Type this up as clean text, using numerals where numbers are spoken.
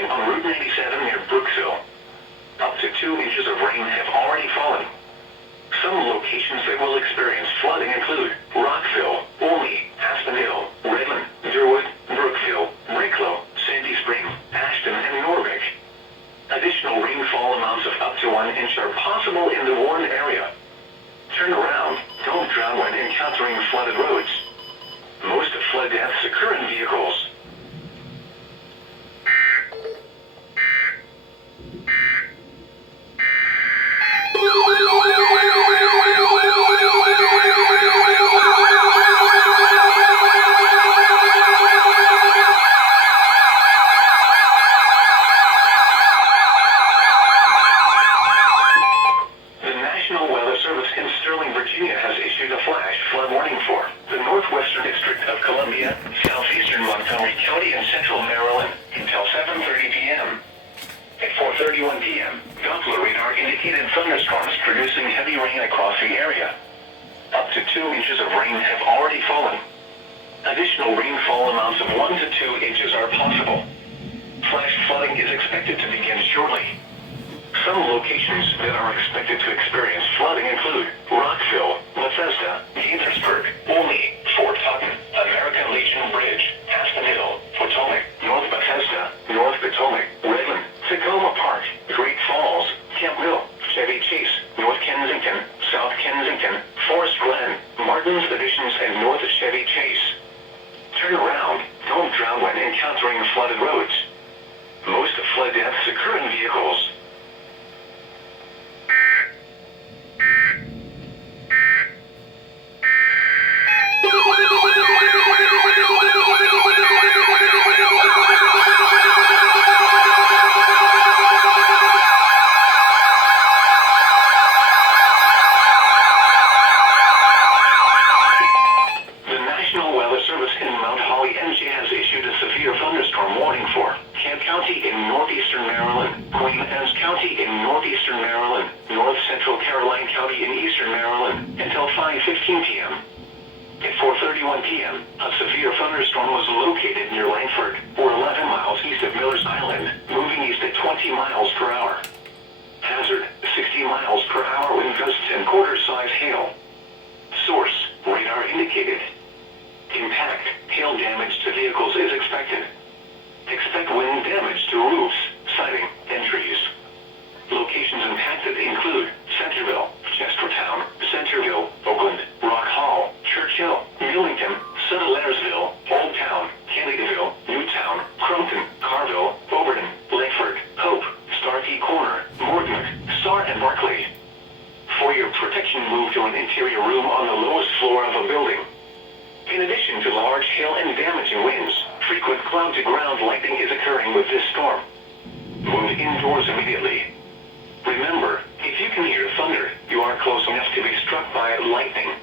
flooding on Route 97 near Brookville. Up to 2 inches of rain have already fallen. Some locations that will experience flooding include Rockville, Olney, Aspen Hill, Redmond, Durwood, Brookville, Bricklow, Sandy Spring, Ashton, and Norwich. Additional rainfall amounts of up to 1 inch are possible in the warned area. Turn around, don't drown when encountering flooded roads. Most flood deaths occur in vehicles. Southeastern Montgomery County and Central Maryland until 7:30 p.m. At 4:31 p.m., Doppler radar indicated thunderstorms producing heavy rain across the area. Up to 2 inches of rain have already fallen. Additional rainfall amounts of 1 to 2 inches are possible. Flash flooding is expected to begin shortly. Some locations that are expected to experience flooding include Rockville, Bethesda, Gaithersburg, Olney, Fort Hutton, American Legion Bridge, Aspen Hill, Potomac, North Bethesda, North Potomac, Redmond, Tacoma Park, Great Falls, Camp Mill, Chevy Chase, North Kensington, South Kensington, Forest Glen, Martin's Additions, and North Chevy Chase. Turn around, don't drown when encountering flooded roads. Most flood deaths occur in vehicles. Thunderstorm warning for Kent County in northeastern Maryland, Queen Anne's County in northeastern Maryland, north central Caroline County in eastern Maryland, until 5:15 p.m. At 4:31 p.m., a severe thunderstorm was located near Langford, or 11 miles east of Miller's Island, moving east at 20 miles per hour. Hazard, 60 miles per hour wind gusts and quarter-size hail. Source, radar indicated. Impact, hail damage to vehicles is expected. Expect wind damage to roofs, siding, and trees. Locations impacted include Centerville, Chestertown, Centerville, Oakland, Rock Hall, Churchill, Millington, Suttlersville, Old Town, Kennedyville, Newtown, Crumpton, Carville, Overton, Langford, Hope, Starkey Corner, Morton, Star, and Barclay. For your protection, move to an interior room on the lowest floor of a building. In addition to large hail and damaging winds, frequent cloud-to-ground lightning is occurring with this storm. Move indoors immediately. Remember, if you can hear thunder, you are close enough to be struck by lightning.